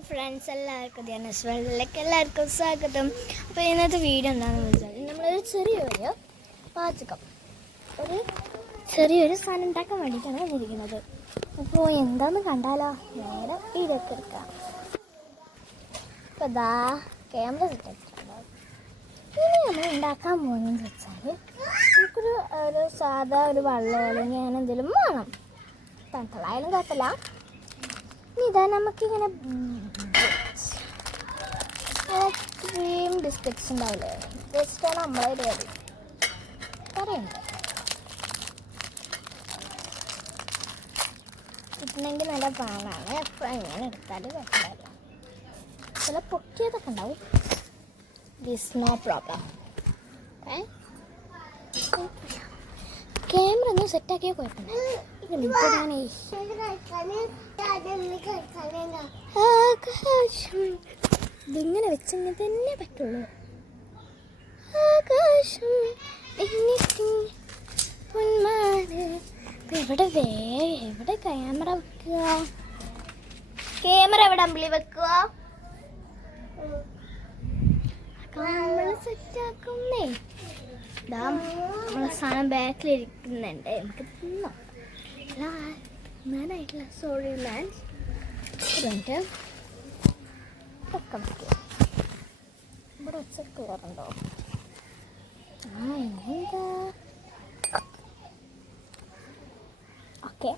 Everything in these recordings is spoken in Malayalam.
ഫ്രണ്ട്സ് എല്ലാവർക്കും ധ്യാനസ് വേൾഡിലേക്ക് എല്ലാവർക്കും സ്വാഗതം. അപ്പോൾ ഇന്നത്തെ വീഡിയോ എന്താണെന്ന് വെച്ചാൽ നമ്മളൊരു ചെറിയൊരു സാധനം ഉണ്ടാക്കാൻ വേണ്ടിയിട്ടാണ് വന്നിരിക്കുന്നത്. അപ്പോൾ എന്താണെന്ന് കണ്ടാലോ, നേരെ വീഡിയോ ഒക്കെ എടുക്കാം. അപ്പോൾ ഇതാ ക്യാമറ സെറ്റ് ആക്കിയിട്ടുണ്ടാവും. ഇനി നമ്മൾ ഉണ്ടാക്കാൻ പോകുന്നതെന്ന് വെച്ചാൽ നമുക്കൊരു സാധാ ഒരു വെള്ളം അല്ലെങ്കിൽ അങ്ങനെ എന്തെങ്കിലും വേണം. തണുത്തളായാലും കുഴപ്പമില്ല. ഇതാ നമുക്കിങ്ങനെ ക്രീം ബിസ്ക്കറ്റ്സ് ഉണ്ടാവില്ലേ, ജസ്റ്റാണ് നമ്മളെ പരിപാടി. പറയുന്നുണ്ട് കിട്ടണമെങ്കിൽ നല്ല പാടാണ്. അപ്പോൾ എങ്ങനെ എടുത്താലും കുഴപ്പമില്ല. ചില പൊക്കിയതൊക്കെ ഉണ്ടാവും. This no problem. ക്യാമറ ഒന്ന് സെറ്റാക്കിയാൽ കുഴപ്പമില്ല. ഇതിങ്ങനെ വെച്ചെങ്കിൽ തന്നെ പറ്റുള്ളൂ. ആകാശം എവിടെ ക്യാമറ വെക്കുക? ക്യാമറ എവിടെ അമ്പിളി വെക്കുക? നമ്മൾ സെറ്റാക്കുന്നേ. നമ്മളെ സാധനം ബാക്കിലിരിക്കുന്നുണ്ട്. നമുക്ക് തിന്നാം. ഞാനായിട്ടില്ല, സോറി ലാൻഡ്. ഒക്കെ നോക്കി ഇവിടെ വെച്ച കളറുണ്ടോ? എന്താ ഓക്കെ.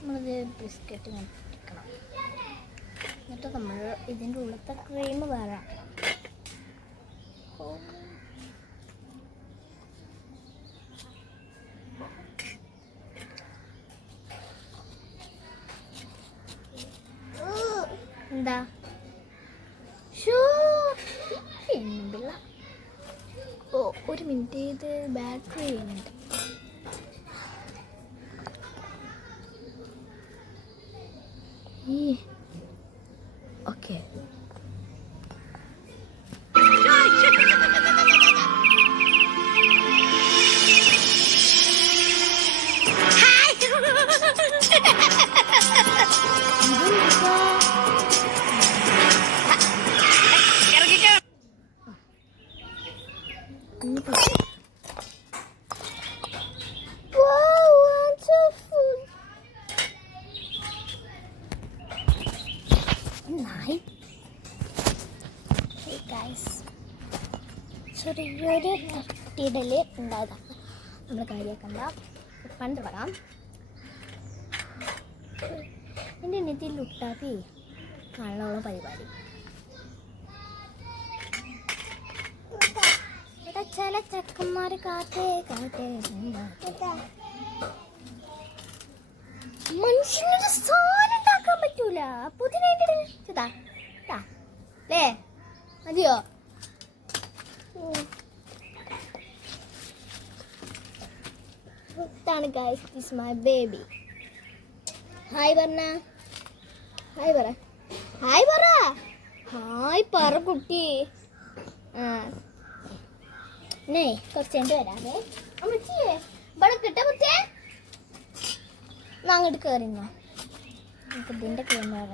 നമ്മളിത് ബിസ്ക്കറ്റ് ഇങ്ങനെ ഇരിക്കണം. എന്നിട്ട് നമ്മൾ ഇതിൻ്റെ ഉള്ളത്തെ ക്രീം വേറെ എന്താ പിള്ള. ഒരു മിനിറ്റ്, ഇത് ബാറ്ററി ചെയ്യുന്നുണ്ട്. ഓക്കെ, ചെറിയൊരു തട്ടിയിടല് ഉണ്ടായതാണ്. നമ്മൾ കാര്യമാക്കണ്ട. പണ്ട് പറയാം. എൻ്റെ നെറ്റിയിൽ ലുട്ടാപ്പി കാണാനുള്ള പരിപാടി. ഇവിടെ ചില ചെക്കന്മാർ കാട്ടേ മനുഷ്യനൊരു സാധനം ഉണ്ടാക്കാൻ പറ്റൂല. പുതിനായിട്ട് അല്ലേ? മതിയോ? ഇതാണ് guys, this my baby. Hi പറഞ്ഞ, ഹായ് പറ, ഹായ് പറ, ഹായ് പറ കുട്ടി. കുറച്ച് കഴിഞ്ഞിട്ട് വരാതെ. ഇവിടെ കിട്ട കുട്ടിയെ അങ്ങോട്ട് കയറിന്നോ. നമുക്ക് ഇതിൻ്റെ ക്യാമറ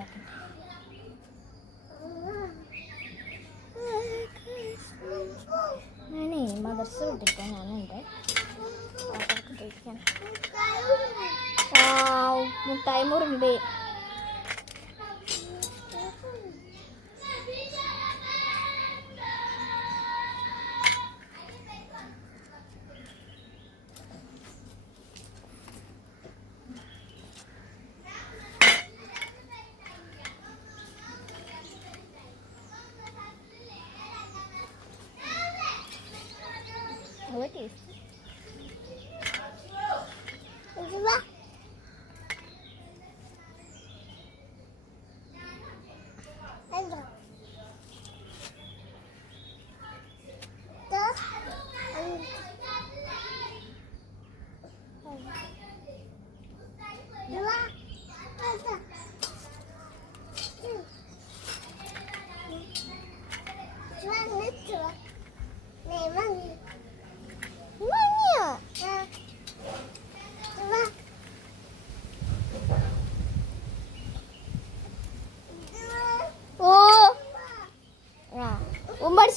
ഞാനേ മദർസ് വിട്ടിരിക്കാൻ ഞാനുണ്ട്. മുട്ടായി മുറുമ്പേ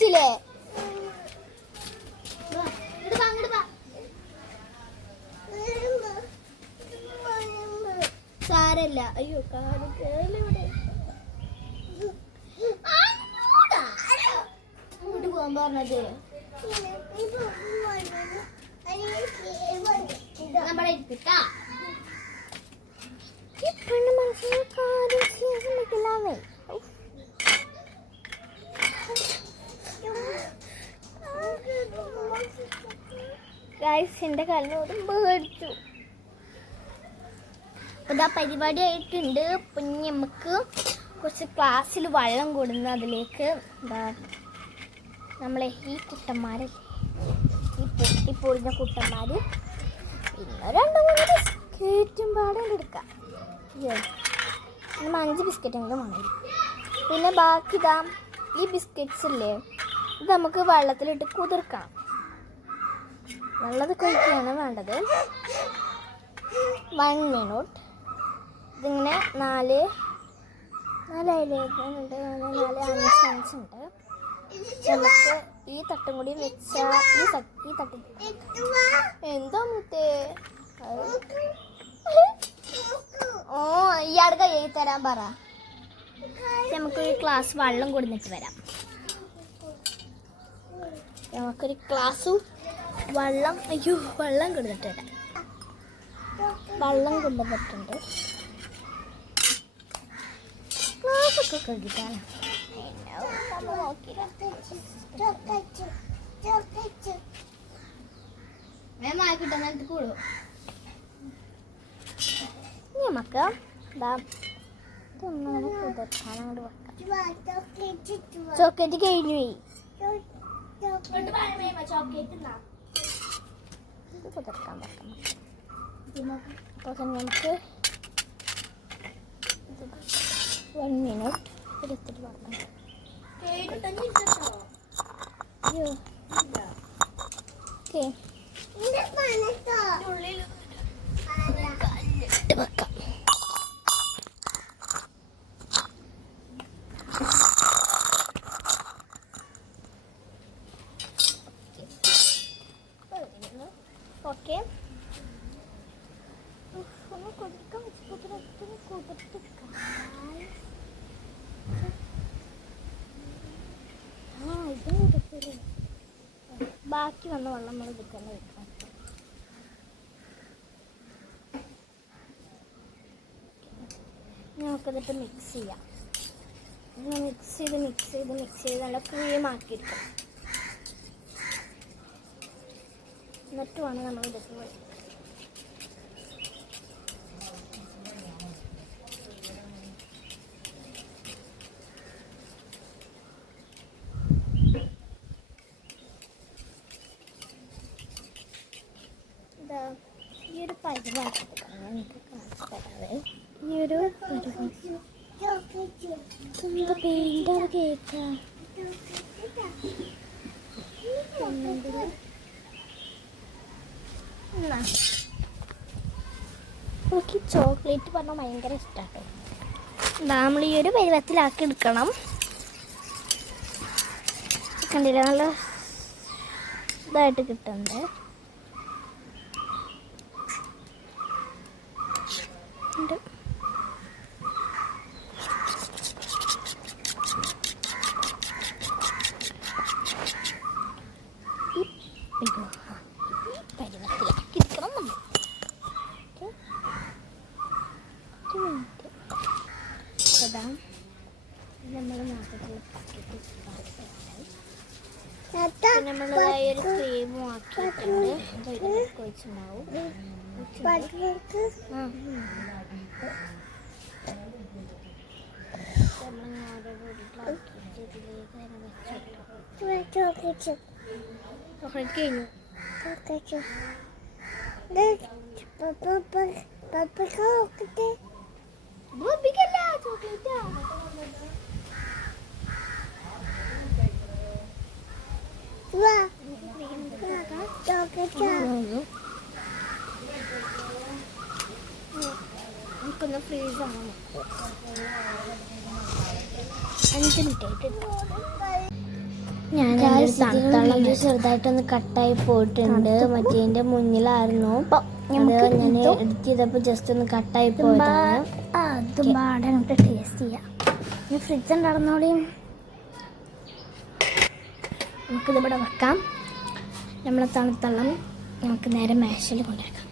കുടിച്ചില്ലേ? സാരല്ല. അയ്യോ കാല് കേളിവിടെ അങ്ങോട്ട് പോകാൻ പറഞ്ഞത് നമ്മളെ എടുത്തിട്ടാ പെണ്ണ് മനസ്സിലാ കാര്യം ചെയ്യാൻ. എൻ്റെ കാലിനോട് മേടിച്ചു. അപ്പോൾ ഇതാ പരിപാടി ആയിട്ടുണ്ട്. അപ്പം നമുക്ക് കുറച്ച് ക്ലാസ്സിൽ വെള്ളം കൊടുന്ന് അതിലേക്ക് എന്താ നമ്മളെ ഈ കുട്ടന്മാരല്ലേ, ഈ പൊട്ടിപ്പൊളിഞ്ഞ കുട്ടന്മാർ പിന്നെ 2-3 ബിസ്ക്കറ്റും പാടെ എടുക്കാം. 5 ബിസ്ക്കറ്റെങ്കിലും വേണം. പിന്നെ ബാക്കി ഇതാ ഈ ബിസ്ക്കറ്റ്സ് ഇല്ലേ, ഇത് നമുക്ക് വെള്ളത്തിലിട്ട് കുതിർക്കണം. വെള്ളത്തിൽ കഴിക്കുകയാണ് വേണ്ടത്. 1 മിനിറ്റ്. ഇതിങ്ങനെ 4 അയിലുണ്ട്, 4 5 ഉണ്ട്. നമുക്ക് ഈ തട്ടും കൂടി വെച്ചാൽ ഈ തട്ട് എന്തോ മുത്തേ ഇയാൾ കൈ തരാൻ പറ. നമുക്കൊരു ഗ്ലാസ് വെള്ളം കൊടുത്തിട്ട് വരാം. നമുക്കൊരു ഗ്ലാസ് വെള്ളം കൊടുത്തിട്ട് വരാം. വെള്ളം കൊണ്ടുവന്നിട്ടുണ്ട്. ഗ്ലാസ്സൊക്കെ കഴുകിട്ടാണ് നമുക്ക് ചോക്ലേറ്റ് കഴിഞ്ഞു. കുതിർക്കാൻ പറ്റും. അപ്പോൾ നമുക്ക് 1 മിനിറ്റ് എടുത്തിട്ട് വെക്കണം. ഓക്കെ വെക്കാം. ഓക്കെ ഒന്ന് കൊതിക്കാൻ വെച്ചിട്ട് കുതിർത്തിക്കാം. ബാക്കി വന്ന വെള്ളം നമ്മൾ എടുക്കാൻ വെക്കാം. നമുക്കതിട്ട് മിക്സ് ചെയ്യാം. മിക്സ് ചെയ്ത് നല്ല ക്രീം ആക്കിയിരിക്കാം. എന്നിട്ട് വേണം നമ്മൾ ഇതൊക്കെ വഴി. ഈ ഒരു പരിപാടി പെയിൻ്റാണ് കേക്ക്. എനിക്ക് ചോക്ലേറ്റ് പറഞ്ഞാൽ ഭയങ്കര ഇഷ്ടമാണ്. നമ്മൾ ഈ ഒരു പരുവത്തിലാക്കി എടുക്കണം. കണ്ടില്ല, നല്ല ഇതായിട്ട് കിട്ടുന്നുണ്ട്. നമ്മളൊരു ക്രീമും ആക്കിയിട്ടുണ്ട്. ഒഴിച്ചുണ്ടാവും. ചോക്ലേറ്റ് കഴിഞ്ഞു. ചോക്ലേറ്റാ നമുക്കൊന്ന് ഫ്രീസ് ആണ്. 5 മിനിറ്റ് ആയിട്ട് ഞാൻ ചെറുതായിട്ടൊന്ന് കട്ടായി പോയിട്ടുണ്ട്. മറ്റേതിൻ്റെ മുന്നിലായിരുന്നു, ഞാൻ എഡിറ്റ് ചെയ്തപ്പോൾ ജസ്റ്റ് ഒന്ന് കട്ടായി പോയതാണ്. അത് പാടെ നമുക്ക് ടേസ്റ്റ് ചെയ്യാം. ഫ്രിഡ്ജ് ഉണ്ടായിരുന്നോടെയും നമുക്കിതിവിടെ വെക്കാം. നമ്മളെ തണുത്തള്ളം നമുക്ക് നേരെ മേശയിൽ കൊണ്ടുവരാം.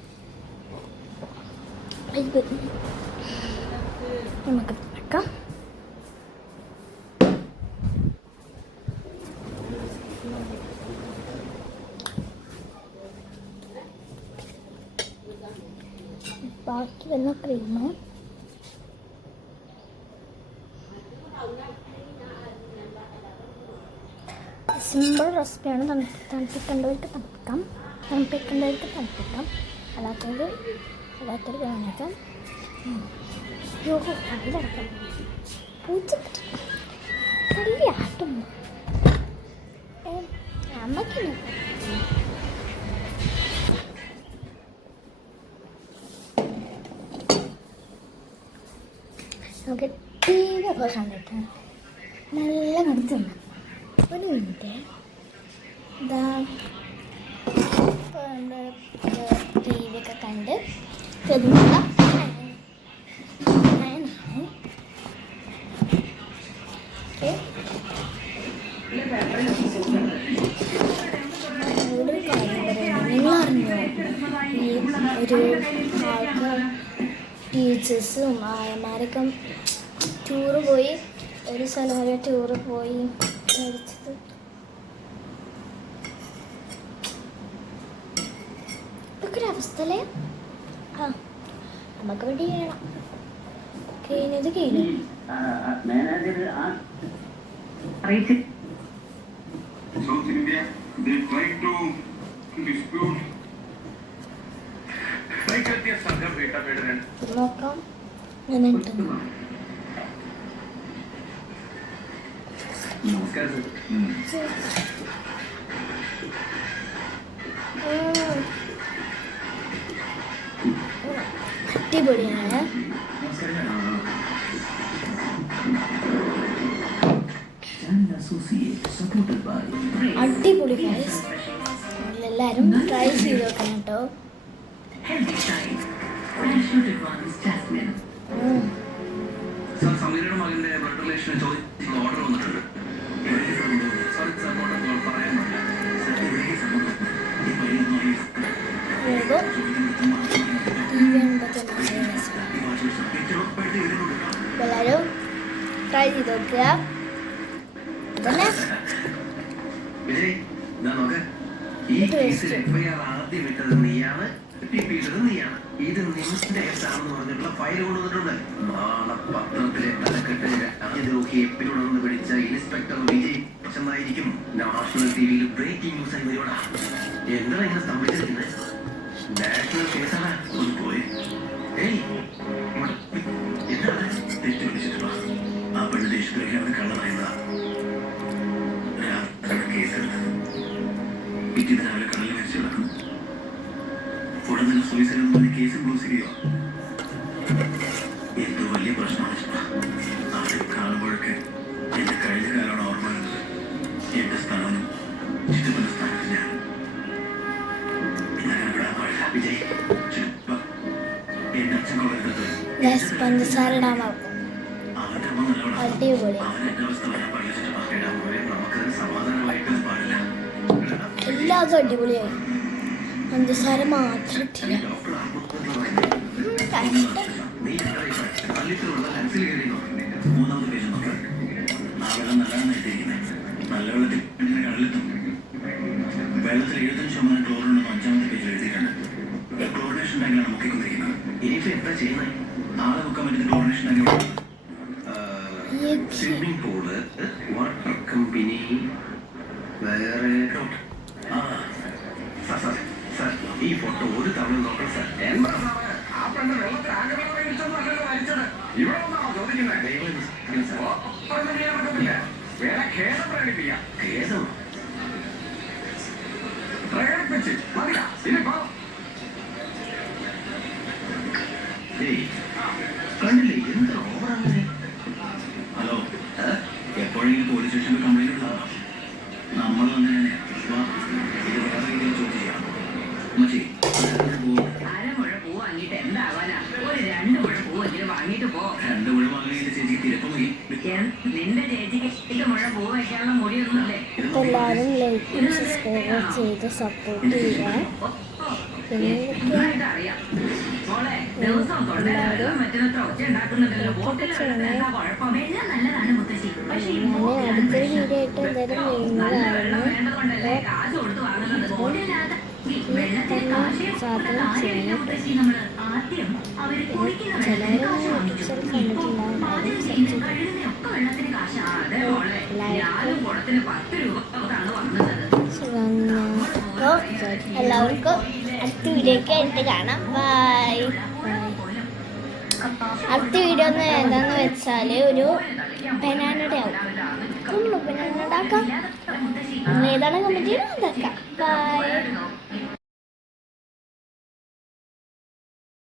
നമുക്ക് വെക്കാം. ബാക്കി വന്ന ക്രീമ് സിമ്പിൾ റെസിപ്പിയാണ്. തണുപ്പിക്കേണ്ടവർക്ക് തണുപ്പിക്കാം, തണുപ്പിക്കേണ്ടവർക്ക് തണുപ്പിക്കാം, അല്ലാത്തൊരു കാണിക്കാം. അതിലടക്കാം പൂച്ച ആട്ടും അമ്മക്ക് നമുക്ക് ടീവിയൊക്കെ കണ്ടിട്ട് നല്ല കടുത്ത് ഒരു മിനിറ്റ്. ഇതാ ടി വി ഒക്കെ കണ്ട് ചെറുതുള്ള ഒരു കാര്യം പറയുന്നത് നിങ്ങളറിഞ്ഞോ, ഈ ഒരു ആൾക്കാർ ടീച്ചേഴ്സും ആയമാരൊക്കെ ടൂറ് പോയി, ഒരു സ്ഥലം വരെ ടൂറ് പോയി മരിച്ചത്. ഇതൊക്കെ ഒരു അവസ്ഥയിലെ നമുക്ക് വേണ്ടി ചെയ്യണം. കഴിഞ്ഞത് കഴിഞ്ഞു. നോക്കാം. അടിപൊളിയാണ്. അടിപൊളി ഗൈസ്, എല്ലാവരും ട്രൈ ചെയ്ത് നോക്കണം കേട്ടോ. സമീരയുടെ മകന്റെ ബ്ലഡ് റിലേഷനെ ചോദിച്ചുള്ള ഓർഡർ വന്നിട്ടുണ്ട്. എല്ലാവരും ട്രൈ ചെയ്ത് നോക്കുക. വിജയ്, ഈ കേസിൽ എഫ്ഐആർ ആദ്യം ഇട്ടത് നീയാണ്, ഇട്ടത് നീയാണ്. ഇത് നിമിഷന്റെ കേസാണെന്ന് പറഞ്ഞിട്ടുള്ള ഫയൽ കൊണ്ടുവന്നിട്ടുണ്ട്. നാളെ പത്രത്തിലെ തലക്കെട്ട് രാജ്യദ്രോഹിയെ പിന്തുടർന്ന് പിടിച്ച ഇൻസ്പെക്ടർ വിജയ് പ്രശ്നമായിരിക്കും നാഷണൽ ടിവിയിൽ ബ്രേക്കിംഗ് ന്യൂസ് ആയി വരുവാണ്. എന്താണ് ഇങ്ങനെ സംഭവിച്ചിരിക്കുന്നത്? നാഷണൽ കേസാണ്. ഒന്ന് പോയി എന്താണ് തെറ്റ് പിടിച്ചിട്ടുള്ള ആ പെണ്ണ് ദേശദ്രോഹിയാണെന്ന് കള്ളമായിരുന്നതാ. കേസെടുത്ത് പിറ്റേന്ന് രാവിലെ കടലിൽ മരിച്ചു കിടക്കുന്നു. ഉടൻ തന്നെ സൂയിസൈഡ് കേസ് ക്ലോസ് ചെയ്യുക. എന്തോ വലിയ പ്രശ്നമാണ്. അവരെ കാണുമ്പോഴൊക്കെ എന്റെ കഴിഞ്ഞ കാലമാണ് ഓർമ്മ വരുന്നത്. എന്റെ സ്ഥാനം ചുറ്റപ്പെട്ട സ്ഥാനത്ത് ഞാൻ വിജയ് എന്റെ അച്ഛൻ കൊല്ലരുത്. പഞ്ചസാര ഇടാൻ അവന്റെ അമ്മ നല്ലവളാണ്. അടിപൊളി. അവൻ എന്റെ അവസ്ഥ വരാൻ പഠിച്ചിട്ട് നമുക്കത് സമാധാനമായിട്ട് പാടില്ല. എല്ലാതും അടിപൊളിയായി. പഞ്ചസാര മാത്രം ഇട്ടില്ല. മൂന്നാമത് പേര് നോക്കാം. ആ വെള്ളം നല്ലതാണ് എത്തിയിരിക്കുന്നത്. നല്ല വെള്ളത്തിൽ കടലെത്തും. വെള്ളത്തിൽ 75% ക്ലോറിനുണ്ടെന്ന് 5ാമത്തെ പേജിൽ എഴുതിയിട്ടുണ്ട്. ക്ലോറിനേഷൻ ടാങ്കിലാണ് മുക്കിക്കൊണ്ടിരിക്കുന്നത്. ഇനിയിപ്പോ എന്താ ചെയ്യുന്നത്? ആളെ മുക്കാൻ പറ്റുന്ന chlorination tank swimming pool, water company, വേറെ സാർ ഈ ഫോട്ടോ ഒരു തവണ നോക്കണം സാർ. കണ്ടില്ലേ എന്ത് ഓവറാണ്. ഹലോ, എപ്പോഴെങ്കിലും പോലീസ് സ്റ്റേഷനിൽ കംപ്ലൈന്റ് ഉള്ളതാണോ? നിന്റെ ചേച്ചിക്ക് ഇത് മുഴുവൻ പൂ വയ്ക്കാനുള്ള മുടിയൊന്നുമില്ലേ? അപ്പോൾ എല്ലാവരും ലൈക്കും സബ്സ്ക്രൈബ് ചെയ്ത് സപ്പോർട്ട് ചെയ്യുക. പിന്നെ ഇതറിയാം മോളെ, ദിവസവും തൊണ്ടയിലും മറ്റിനത്ര ഒച്ച ഉണ്ടാക്കുന്നുണ്ടല്ലോ. ബോട്ടിലെല്ലാം കുഴപ്പം. എല്ലാം നല്ലതാണ് മുത്തശ്ശി, പക്ഷേ ഈ ഞാൻ അടുത്തൊരു വീഡിയോ ആയിട്ട് എന്തായാലും വരുന്നതാണ്. വേണ്ടതുകൊണ്ടല്ലേ കാശ് കൊടുത്ത് വാങ്ങുന്നത്. ബോട്ടിലില്ലാതെ വെള്ളത്തിന് കാശേ സാധനം ചെയ്യണം. മുത്തശ്ശി നമ്മള് ആദ്യം അവര് കുടിക്കുന്ന വെള്ളത്തിന് കാശ് വാങ്ങിച്ചു. ഇപ്പൊ പാചകം കഴിയുന്നൊക്കെ വെള്ളത്തിന് കാശാ. അതെ മോളെ, ഞാനും കുടത്തിന് 10 രൂപ ാണ് വന്നത്. അപ്പോൾ എല്ലാവർക്കും അടുത്ത വീഡിയോക്ക് ആയിട്ട് കാണാം. ബൈ. അടുത്ത വീഡിയോ എന്താന്ന് വെച്ചാൽ ഒരു ബനാനയുടെ ആവും. നമ്മൾ ബനാന ഉണ്ടാക്കാം. ഏതാണ് കമന്റ് ചെയ്യുന്നത്? ഉണ്ടാക്കാം. ബൈ.